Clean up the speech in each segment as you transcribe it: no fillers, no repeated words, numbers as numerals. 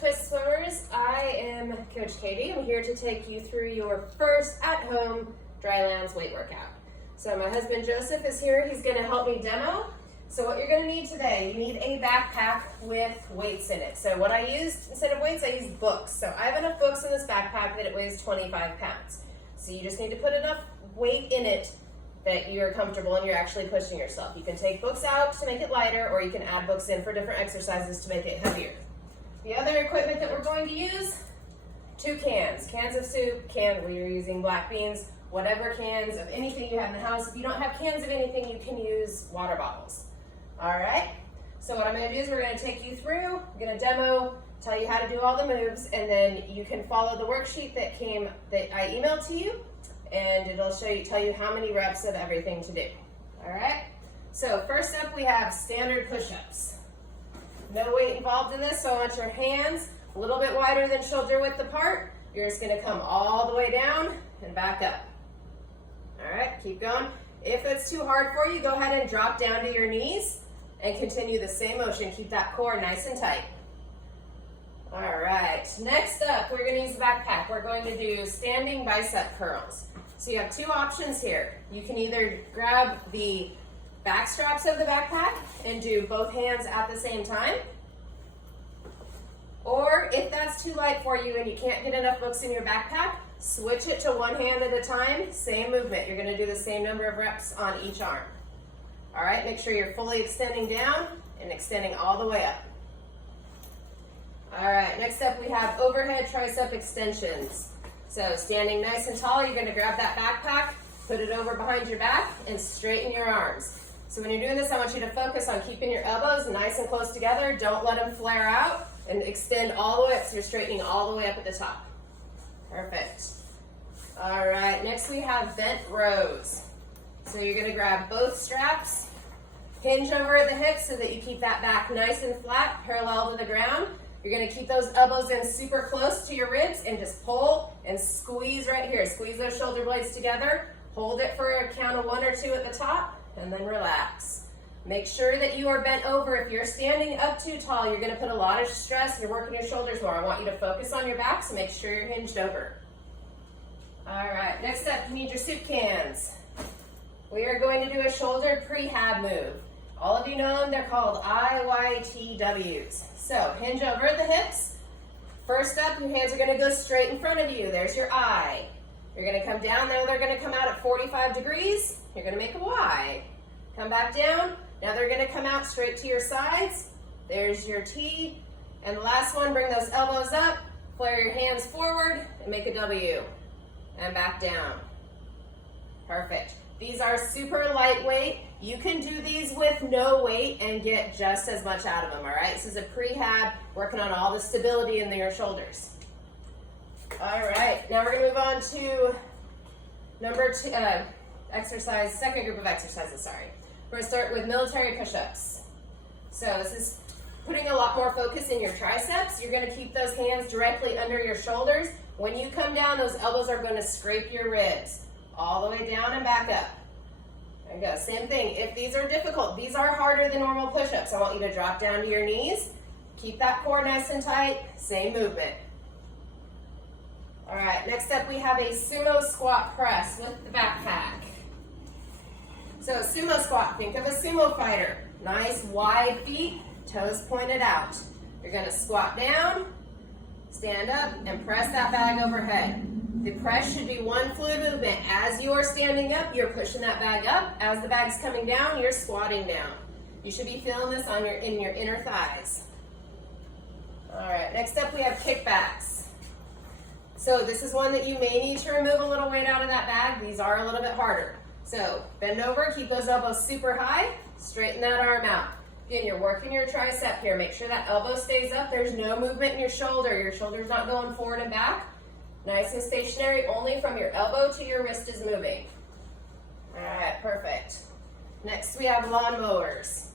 Twist Swimmers. I am Coach Katie. I'm here to take you through your first at-home Drylands weight workout. So my husband Joseph is here. He's going to help me demo. So what you're going to need today, you need a backpack with weights in it. So what I used, instead of weights, I used books. So I have enough books in this backpack that it weighs 25 pounds. So you just need to put enough weight in it that you're comfortable and you're actually pushing yourself. You can take books out to make it lighter, or you can add books in for different exercises to make it heavier. The other equipment that we're going to use, 2 cans. Cans of soup, we are using black beans, whatever cans of anything you have in the house. If you don't have cans of anything, you can use water bottles. All right, so what I'm gonna do is we're gonna take you through, I'm gonna demo, tell you how to do all the moves, and then you can follow the worksheet that I emailed to you, and it'll tell you how many reps of everything to do. All right, so first up we have standard push-ups. No weight involved in this, so I want your hands a little bit wider than shoulder width apart. You're just gonna come all the way down and back up. All right, keep going. If it's too hard for you, go ahead and drop down to your knees and continue the same motion. Keep that core nice and tight. All right, next up, we're gonna use the backpack. We're going to do standing bicep curls. So you have 2 options here. You can either grab the back straps of the backpack and do both hands at the same time. Or if that's too light for you and you can't get enough books in your backpack, switch it to 1 hand at a time, same movement. You're gonna do the same number of reps on each arm. All right, make sure you're fully extending down and extending all the way up. All right, next up we have overhead tricep extensions. So standing nice and tall, you're gonna grab that backpack, put it over behind your back, and straighten your arms. So when you're doing this, I want you to focus on keeping your elbows nice and close together. Don't let them flare out, and extend all the way up so you're straightening all the way up at the top. Perfect. All right, next we have bent rows. So you're gonna grab both straps, hinge over at the hips so that you keep that back nice and flat, parallel to the ground. You're gonna keep those elbows in super close to your ribs and just pull and squeeze right here. Squeeze those shoulder blades together. Hold it for a count of 1 or 2 at the top, and then relax. Make sure that you are bent over. If you're standing up too tall, you're gonna put a lot of stress, you're working your shoulders more. I want you to focus on your back, so make sure you're hinged over. All right, next up, you need your soup cans. We are going to do a shoulder prehab move. All of you know them, they're called IYTWs. So hinge over at the hips. First up, your hands are gonna go straight in front of you. There's your I. You're gonna come down, now they're gonna come out at 45 degrees. You're gonna make a Y. Come back down. Now they're gonna come out straight to your sides. There's your T. And the last one, bring those elbows up, flare your hands forward, and make a W. And back down. Perfect. These are super lightweight. You can do these with no weight and get just as much out of them, all right? This is a prehab, working on all the stability in your shoulders. All right, now we're gonna move on to number 2, exercise, second group of exercises, sorry. We're gonna start with military push-ups. So this is putting a lot more focus in your triceps. You're gonna keep those hands directly under your shoulders. When you come down, those elbows are gonna scrape your ribs all the way down and back up. There you go, same thing. If these are difficult, these are harder than normal push-ups. I want you to drop down to your knees. Keep that core nice and tight, same movement. All right, next up we have a sumo squat press with the backpack. So sumo squat, think of a sumo fighter. Nice wide feet, toes pointed out. You're gonna squat down, stand up, and press that bag overhead. The press should be one fluid movement. As you're standing up, you're pushing that bag up. As the bag's coming down, you're squatting down. You should be feeling this in your inner thighs. All right, next up we have kickbacks. So this is one that you may need to remove a little weight out of that bag. These are a little bit harder. So bend over, keep those elbows super high, straighten that arm out. Again, you're working your tricep here. Make sure that elbow stays up. There's no movement in your shoulder. Your shoulder's not going forward and back. Nice and stationary, only from your elbow to your wrist is moving. All right, perfect. Next we have lawnmowers.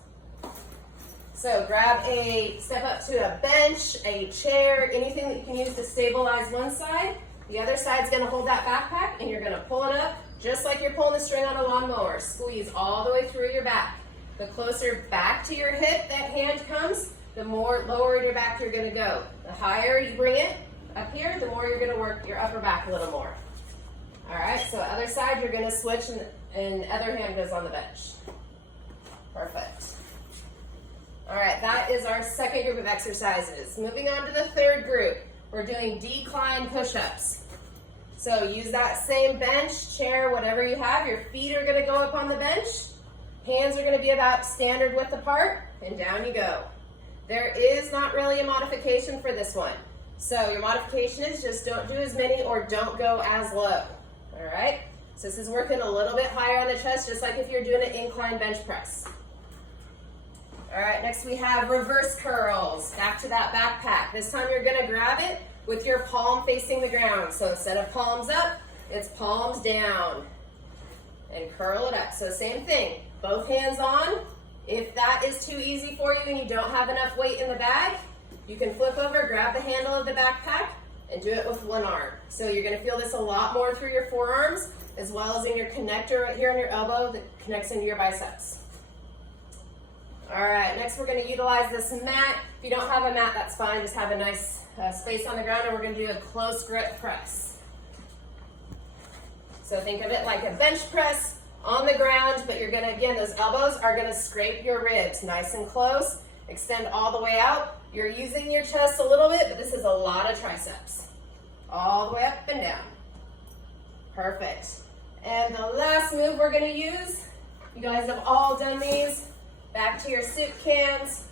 So step up to a bench, a chair, anything that you can use to stabilize one side. The other side's gonna hold that backpack and you're gonna pull it up just like you're pulling a string on a lawnmower. Squeeze all the way through your back. The closer back to your hip that hand comes, the more lower in your back you're gonna go. The higher you bring it up here, the more you're gonna work your upper back a little more. All right, so other side, you're gonna switch and other hand goes on the bench. Perfect. All right, that is our second group of exercises. Moving on to the third group, we're doing decline push-ups. So use that same bench, chair, whatever you have. Your feet are gonna go up on the bench. Hands are gonna be about standard width apart, and down you go. There is not really a modification for this one. So your modification is just don't do as many or don't go as low, all right? So this is working a little bit higher on the chest, just like if you're doing an incline bench press. All right, next we have reverse curls. Back to that backpack. This time you're gonna grab it with your palm facing the ground. So instead of palms up, it's palms down. And curl it up. So same thing, both hands on. If that is too easy for you and you don't have enough weight in the bag, you can flip over, grab the handle of the backpack, and do it with one arm. So you're gonna feel this a lot more through your forearms, as well as in your connector right here on your elbow that connects into your biceps. All right, next we're gonna utilize this mat. If you don't have a mat, that's fine. Just have a nice space on the ground, and we're gonna do a close grip press. So think of it like a bench press on the ground, but you're gonna, again, those elbows are gonna scrape your ribs nice and close. Extend all the way out. You're using your chest a little bit, but this is a lot of triceps. All the way up and down. Perfect. And the last move we're gonna use, you guys have all done these. Back to your soup cans.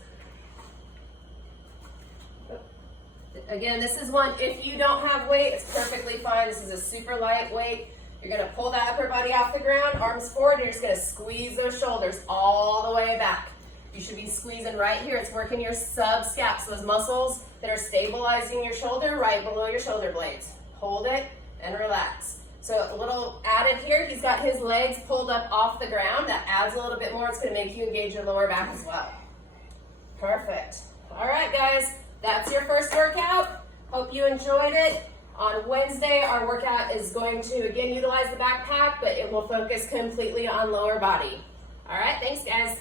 Again, this is one, if you don't have weight, it's perfectly fine. This is a super light weight. You're gonna pull that upper body off the ground, arms forward, and you're just gonna squeeze those shoulders all the way back. You should be squeezing right here. It's working your subscaps, those muscles that are stabilizing your shoulder right below your shoulder blades. Hold it and relax. So a little added here, he's got his legs pulled up off the ground. That adds a little bit more. It's gonna make you engage your lower back as well. Perfect. All right, guys, that's your first workout. Hope you enjoyed it. On Wednesday, our workout is going to, again, utilize the backpack, but it will focus completely on lower body. All right, thanks, guys.